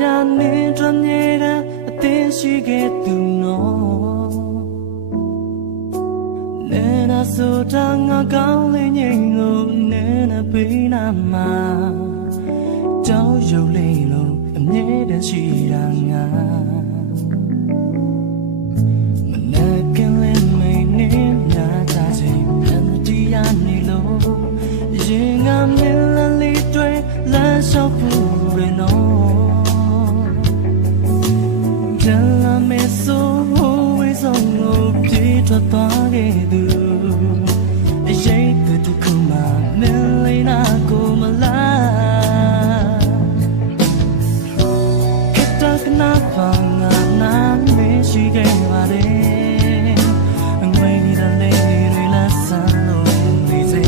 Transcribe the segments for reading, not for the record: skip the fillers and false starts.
ရာနေထွက်မြေတဲ့အသေးရှိခဲ့သူနော်နေနာဆိုတာငါကောင်းလေးငိမ့်လို့နေနာပေးနာမှာကြောက်ရွံ့လေးလို့အမြဲတမ်းရှိတာငါမနာကင်းလေးမိနေနာကြချိန်အန်တီရနေလို့ရင်ငါမြင်လာလေးတွေလမ်းလျှောက်ဖို့ရနော်ထွက်သွားခဲ့သူအရေးတစ်ခုမှမလေးနာကိုမလားခက်တကနာပါငါနာမရှိခဲ့ပါနဲ့အငွေရလေးတွေလာဆန်းလို့နေစေ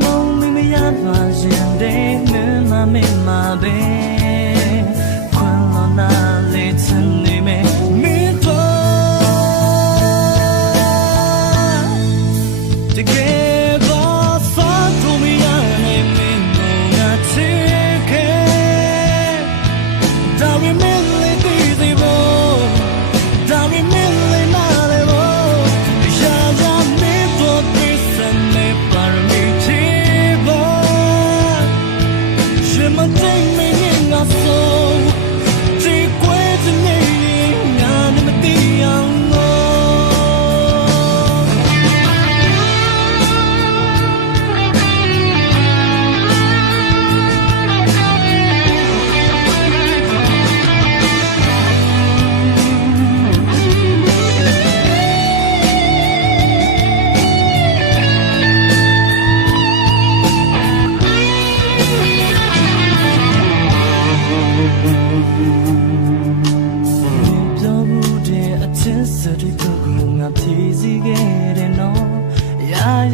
မုံမမရပါရှင်တဲ့မမမမပဲခွန်လောနာလေးချင်နေမယ်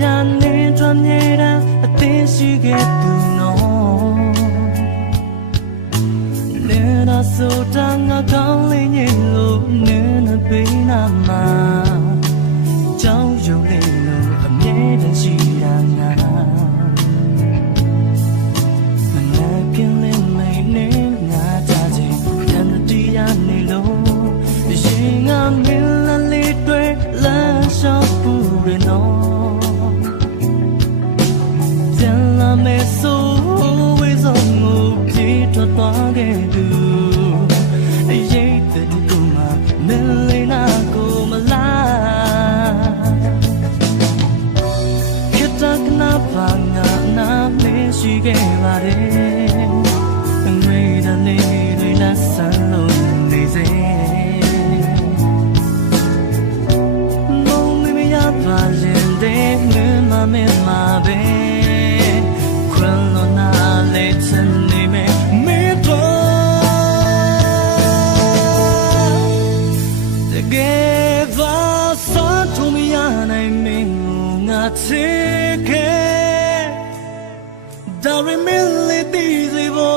ရာနေထွက်မြေတဲ့အသေးရှိခဲ့သူနော်နေနာဆိုတာငါကောင်းလေးငိမ့်လို့နေနာပေးနာမှာကြောက်ရွံ့လေးလို့အမြဲတမ်းရှိတာငါမနာကင်းလေးမိနေငါကြချိန်တန်တီရနေလို့ရှင်ငါမင်းလာလေးတွေလမ်းလျှောက်ဖို့ရနော်မေဆိုဝေဆုံးကိုပြေးထွက်သွားခဲ့သူအရေးတစ်ခုမှမလေးနာကိုမလားခက်တကနာပါငါနာမရှိခဲ့ပါတယ်ငွေတလေးတွေလာဆန်းလို့နေစေမုံမရပါရင်တဲ့မမမပဲDari mille disevo,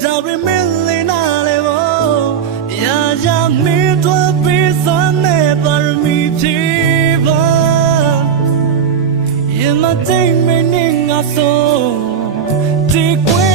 dari mille nalevo, ya ya mi tua pisane par mi chiva, ye ma ting me ninga so, ti que